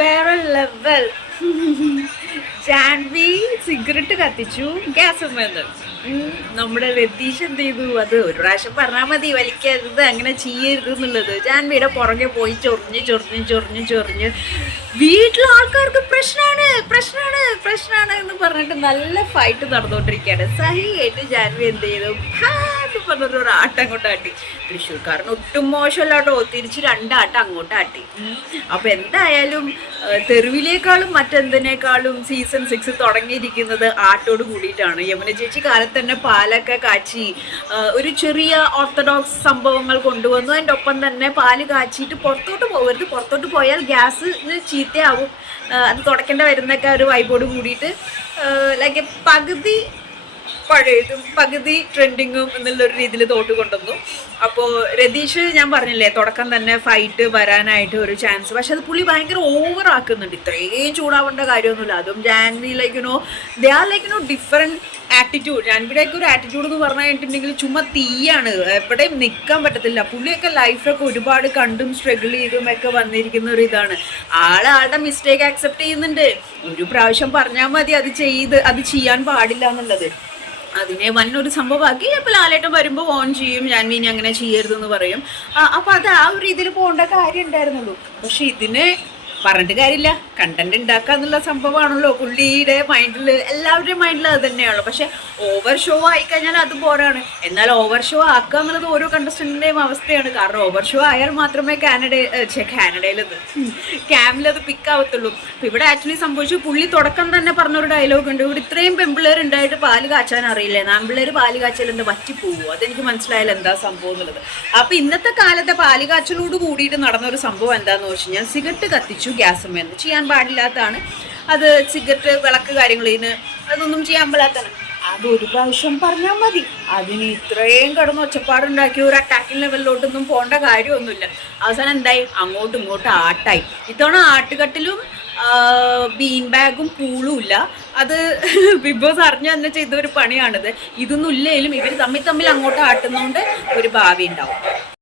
വേറെ level. Janhvi cigarette കത്തിച്ചു gas വന്ന്. നമ്മുടെ രതീഷ് എന്ത് ചെയ്തു, അത് ഒരു പ്രാവശ്യം പറഞ്ഞാൽ മതി, വലിക്കരുത് അങ്ങനെ ചെയ്യരുത് എന്നുള്ളത്. ജാൻവിയുടെ പുറകെ പോയി ചൊറിഞ്ഞ് വീട്ടിലെ ആൾക്കാർക്ക് പ്രശ്നമാണ് എന്ന് പറഞ്ഞിട്ട് നല്ല ഫൈറ്റ് നടന്നുകൊണ്ടിരിക്കുകയാണ്. സഹിയായിട്ട് ജാൻവി എന്ത് ചെയ്തു, പറഞ്ഞൊരു ആട്ടം അങ്ങോട്ട് ആട്ടി. തൃശ്ശൂർക്കാരന് ഒട്ടും മോശമല്ലാട്ടോ, തിരിച്ച് രണ്ടാട്ടം അങ്ങോട്ട് ആട്ടി. അപ്പൊ എന്തായാലും തെരുവിലേക്കാളും മറ്റെന്തിനേക്കാളും സീസൺ 6 തുടങ്ങിയിരിക്കുന്നത് ആട്ടോട് കൂടിയിട്ടാണ്. യമുന ചേച്ചി കാലത്ത് തന്നെ പാലൊക്കെ കാച്ചി ഒരു ചെറിയ ഓർത്തഡോക്സ് സംഭവങ്ങൾ കൊണ്ടുവന്നു. അതിൻ്റെ ഒപ്പം തന്നെ പാല് കാച്ചിട്ട് പുറത്തോട്ട് പോകരുത്, പുറത്തോട്ട് പോയാൽ ഗ്യാസ് ചീത്തയാവും, അത് തുടക്കേണ്ട വരുന്നൊക്കെ ഒരു വൈബോട് കൂടിയിട്ട് ലൈക്ക് പകുതി പഴയതും പകുതി ട്രെൻഡിങ്ങും എന്നുള്ളൊരു രീതിയിൽ തോട്ട് കൊണ്ടുവന്നു. അപ്പോൾ രതീഷ് ഞാൻ പറഞ്ഞില്ലേ തുടക്കം തന്നെ ഫൈറ്റ് വരാനായിട്ട് ഒരു ചാൻസ്, പക്ഷെ അത് പുള്ളി ഭയങ്കര ഓവർ ആക്കുന്നുണ്ട്. ഇത്രയും ചൂടാവേണ്ട കാര്യമൊന്നുമില്ല. അതും Janvi they are different attitude. ജാൻവിയുടെയൊക്കെ ഒരു ആറ്റിറ്റ്യൂഡ് എന്ന് പറഞ്ഞു കഴിഞ്ഞിട്ടുണ്ടെങ്കിൽ ചുമ്മാ തീയാണ്, എവിടെയും നിൽക്കാൻ പറ്റത്തില്ല. പുള്ളിയൊക്കെ ലൈഫൊക്കെ ഒരുപാട് കണ്ടും സ്ട്രഗിൾ ചെയ്തും ഒക്കെ വന്നിരിക്കുന്ന ഒരു ഇതാണ്. ആളുടെ മിസ്റ്റേക്ക് ആക്സെപ്റ്റ് ചെയ്യുന്നുണ്ട്. ഒരു പ്രാവശ്യം പറഞ്ഞാൽ മതി അത് ചെയ്യാൻ പാടില്ല എന്നുള്ളത്. അതിനെ വന്നൊരു സംഭവമാക്കി അപ്പോൾ ലാലേട്ടൻ വരുമ്പോൾ ഓൺ ചെയ്യും, ജാൻവിനെ അങ്ങനെ ചെയ്യരുതെന്ന് പറയും. അപ്പോൾ അത് ആ ഒരു രീതിയിൽ പോകേണ്ട കാര്യം ഉണ്ടായിരുന്നുള്ളൂ. പക്ഷെ ഇതിനെ പറഞ്ഞിട്ട് കാര്യമില്ല, കണ്ടന്റ് ഉണ്ടാക്കുക എന്നുള്ള സംഭവമാണല്ലോ പുള്ളിയുടെ മൈൻഡിൽ, എല്ലാവരുടെയും മൈൻഡിൽ അത് തന്നെയാണല്ലോ. പക്ഷെ ഓവർ ഷോ ആയിക്കഴിഞ്ഞാൽ അത് പോരാണ്. എന്നാൽ ഓവർ ഷോ ആക്കുക എന്നുള്ളത് ഓരോ കണ്ടസ്റ്റന്റിന്റെയും അവസ്ഥയാണ്. കാരണം ഓവർ ഷോ ആയാൽ മാത്രമേ ക്യാമിലത് പിക്കാവത്തുള്ളൂ. അപ്പം ഇവിടെ ആക്ച്വലി സംഭവിച്ചു, പുള്ളി തുടക്കം തന്നെ പറഞ്ഞൊരു ഡയലോഗ് ഉണ്ട്, ഇവിടെ ഇത്രയും പെൺപിള്ളേർ ഉണ്ടായിട്ട് പാല് കാച്ചാൻ അറിയില്ലേ, നാമ്പിള്ളേർ പാല് കാച്ചലുണ്ട് വറ്റിപ്പോവോ, അതെനിക്ക് മനസ്സിലായാലും എന്താ സംഭവം എന്നുള്ളത്. അപ്പം ഇന്നത്തെ കാലത്തെ പാല് കാച്ചലോട് കൂടിയിട്ട് നടന്നൊരു സംഭവം എന്താണെന്ന് വെച്ച് കഴിഞ്ഞാൽ സിഗരറ്റ് കത്തിച്ചു ഗ്യാസ് എന്ന് ചെയ്യാൻ പാടില്ലാത്തതാണ്. അത് സിഗരറ്റ് വിളക്ക് കാര്യങ്ങളിന് അതൊന്നും ചെയ്യാൻ പാടില്ലാത്തതാണ്. അതൊരു പ്രാവശ്യം പറഞ്ഞാൽ മതി, അതിന് ഇത്രയും കിടന്ന് ഒച്ചപ്പാടുണ്ടാക്കി ഒരു അറ്റാക്കിംഗ് ലെവലിലോട്ടൊന്നും പോകേണ്ട കാര്യമൊന്നുമില്ല. അവസാനം എന്തായി, അങ്ങോട്ടും ഇങ്ങോട്ടും ആട്ടായി. ഇത്തവണ ആട്ടുകട്ടിലും ബീൻ ബാഗും പൂളും ഇല്ല. അത് ബിഗ് ബോസ് അറിഞ്ഞു തന്നെ ചെയ്ത ഒരു പണിയാണിത്. ഇതൊന്നും ഇല്ലെങ്കിലും ഇവർ തമ്മിൽ അങ്ങോട്ട് ആട്ടുന്നതുകൊണ്ട് ഒരു ഭാവി ഉണ്ടാവും.